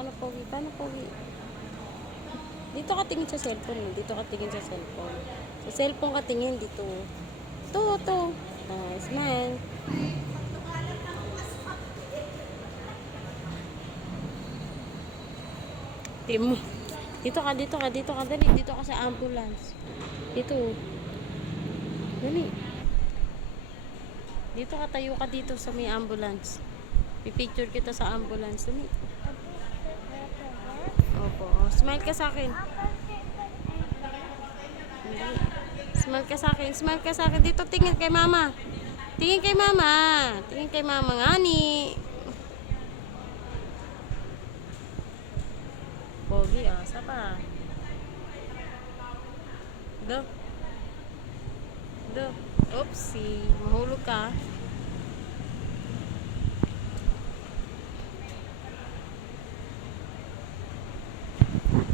Paano pogi? Paano pogi? Dito ka tingin sa cellphone mo. Dito ka tingin sa cellphone. Sa cellphone ka tingin dito. To. Smile. Timo. Dito ka. Dali. Dito ka sa ambulance. Dito. Dali. Dito ka, tayo ka dito sa may ambulance. Pipicture kita sa ambulance. Dali. Opo. Smile ka sa akin. Dali. Smile ka sa akin. Smile ka sa akin. Dito, tingin kay mama. Tingin kay mama. Tingin kay mama nga ni. Pogi, asa pa. Do. Oopsie. Mahulog ka.